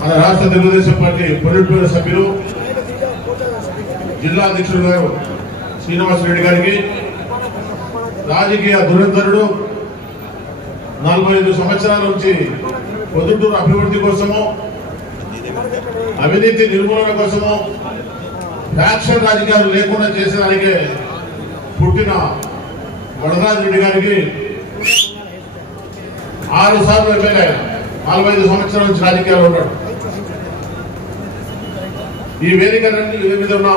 మన రాష్ట్ర Telugu Desam party polit bureau సభ్యులు జిల్లా అధ్యక్షుడు గారు శ్రీనివాసరెడ్డి గారికి, రాజకీయ దురంధరుడు 45 సంవత్సరాల నుంచి పొద్దుటూరు అభివృద్ధి కోసము, అవినీతి నిర్మూలన కోసము, ఫ్యాక్షన్ రాజకీయాలు లేకుండా చేసేదానికే పుట్టిన వరదరాజరెడ్డి గారికి 6 సార్లు ఎమ్మెల్యే, 45 సంవత్సరాల నుంచి రాజకీయాలు ఉన్నాడు. ఈ వేదిక మీద ఉన్న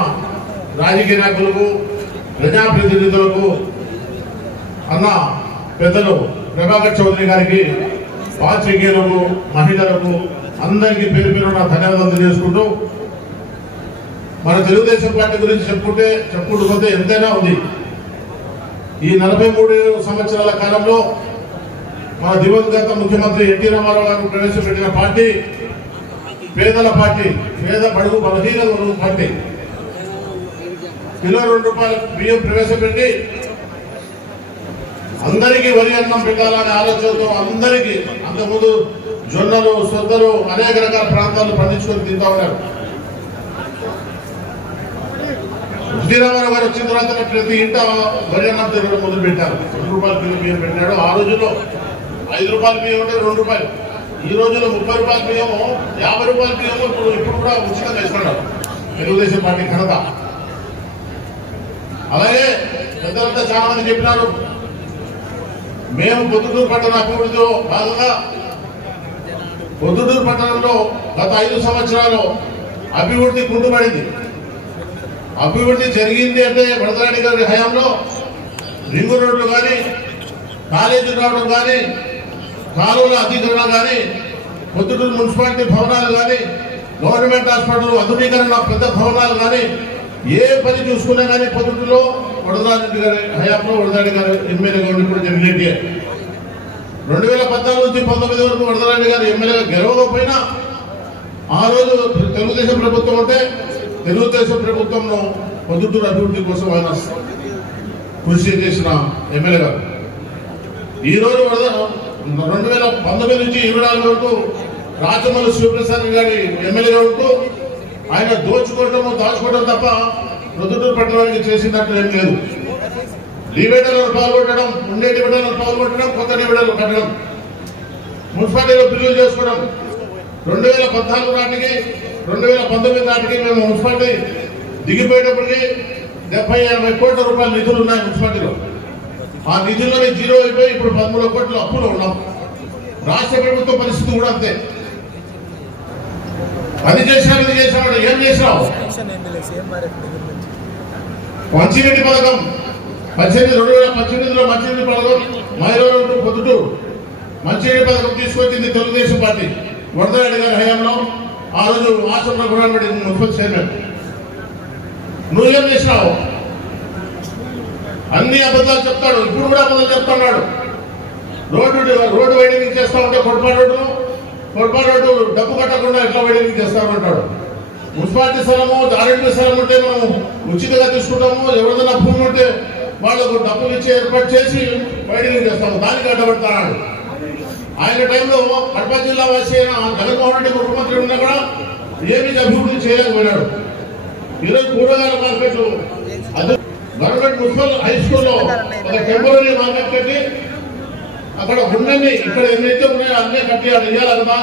రాజకీయ నాయకులకు, ప్రజాప్రతినిధులకు, అన్న పెద్దలు ప్రభాకర్ చౌదరి గారికి, పాత్రికేయులకు, మహిళలకు అందరికీ పేరు పేరున ధన్యవాదాలు తెలియజేసుకుంటూ, మన తెలుగుదేశం పార్టీ గురించి చెప్పుకుంటూ పోతే ఎంతైనా ఉంది. ఈ 43 సంవత్సరాల కాలంలో మన దివంగత ముఖ్యమంత్రి ఎన్టీ రామారావు గారు ప్రవేశపెట్టిన పార్టీ పేదల పార్టీ, పేద బడుగు బలహీన వర్గం పార్టీ. కిలో 2 రూపాయల బియ్యం ప్రవేశపెట్టి అందరికీ వరి అన్నం పెట్టాలనే ఆలోచనతో అందరికీ, అంతకుముందు జొన్నలు, సొద్దలు అనేక రకాల ప్రాంతాల్లో పండించుకొని తింటా ఉన్నారు. ఎన్టీ రామారావు గారు వచ్చిన తర్వాత ప్రతి ఇంట వరి అన్నం తినడం మొదలు పెట్టారు. 2 రూపాయల కిలో బియ్యం పెట్టాడు. ఆ రోజుల్లో 5 రూపాయల బియ్యం అంటే 2 రూపాయలు. ఈ రోజుల్లో 30 రూపాయల బియ్యము, 50 రూపాయల బియ్యము ఇప్పుడు కూడా ఉచితంగా ఇస్తున్నాడు తెలుగుదేశం పార్టీ ఘనత. అలాగే పెద్దలంతా చాలా మంది చెప్పినారు, మేము పొద్దుటూరు పట్టణ అభివృద్ధిలో భాగంగా పొద్దుటూరు పట్టణంలో గత 5 సంవత్సరాలు అభివృద్ధి కుంటుపడింది. అభివృద్ధి జరిగింది అంటే వరదరాజరెడ్డి గారి హయాంలో రింగు రోడ్లు కానీ, కాలేజీలు రావడం కానీ, కాలువల అధికరణ కానీ, పొద్దుటూరు మున్సిపాలిటీ భవనాలు కానీ, గవర్నమెంట్ హాస్పిటల్ ఆధునీకరణ పెద్ద భవనాలు కానీ, ఏ పని చూసుకున్నా కానీ పొద్దుటూరులో వరదరాజరెడ్డి గారి హయాంలో వరదరాజరెడ్డి గారు ఎమ్మెల్యేగా ఉండి కూడా జరిగినట్టే. 2014 నుంచి 19 వరకు వరదరాజరెడ్డి గారు ఎమ్మెల్యేగా గెలవకపోయినా ఆ రోజు తెలుగుదేశం ప్రభుత్వం ఉంటే తెలుగుదేశం ప్రభుత్వంలో పొద్దుటూరు అభివృద్ధి కోసం ఆయన కృషి చేసిన ఎమ్మెల్యే గారు. ఈ రోజు 2019 నుంచి 24 వరకు రాజమౌళి శివప్రసాద్ గారి ఎమ్మెల్యేగా ఉంటూ ఆయన దాచుకోవడం తప్ప పొద్దుటూరు పట్టణానికి చేసినట్టు ఏం లేదు. డివైడర్లను పాల్గొట్టడం, ఉండే డివైడర్లను పాల్గొట్టడం, కొత్త డివైడర్లు కట్టడం, మున్సిపాలిటీలో బిల్లులు చేసుకోవడం. 2014 నాటికి 2019 నాటికి మేము మున్సిపాలిటీ దిగిపోయేటప్పటికి 70-80 కోట్ల రూపాయల నిధులు ఉన్నాయి మున్సిపాలిటీలో. ఆ నిధుల్లోనే జీరో అయిపోయి ఇప్పుడు 13 కోట్ల అప్పులో ఉన్నాం. రాష్ట్ర ప్రభుత్వ పరిస్థితి కూడా అంతే. అది చేసినా ఇది చేసినాడు, ఏం చేసినావు? మంచినీటి పథకం 2018లో మంచినీటి పథకం మైలవరం పొద్దుటూరు మంచినీటి పథకం తీసుకొచ్చింది తెలుగుదేశం పార్టీ వరదరాజరెడ్డి గారి హయాంలో. ఆ రోజు ఆసంలో గవర్నమెంట్ మున్సిపల్ చైర్మన్. నువ్వేం చేసినావు? అన్ని అబద్ధాలు చెప్తాడు, ఇప్పుడు కూడా అబద్ధాలు చెప్తున్నాడు. రోడ్డు వైడింగ్ చేస్తా ఉంటే పొరపాటు రోడ్డు డబ్బు కట్టకుండా ఎట్లా వైడింగ్ చేస్తామంటాడు. మున్సిపాలిటీ స్థలము, ఆర్ఎంపీ స్థలం ఉంటే మనం ఉచితంగా తీసుకుంటాము. ఎవరిదైనా భూమి ఉంటే వాళ్ళకు డబ్బులు ఇచ్చి ఏర్పాటు చేసి వైడింగ్ చేస్తాము. దానికి అడ్డపడతాడు. ఆయన టైంలో కడప జిల్లా వాసి అయిన జగన్మోహన్ రెడ్డి ముఖ్యమంత్రి ఉన్నా కూడా ఏమీ అభివృద్ధి చేయలేకపోయినాడు. ఈరోజు కూరగాయల మార్కెట్లు, అది గవర్నమెంట్ మున్సిపల్ హై స్కూల్లో ఒక టెంపరీ మార్కెట్ కట్టి అక్కడ ఉన్నన్ని ఇక్కడ ఎన్నైతే ఉన్నాయో అన్నీ కట్టి అది ఇవ్వాలి కదా.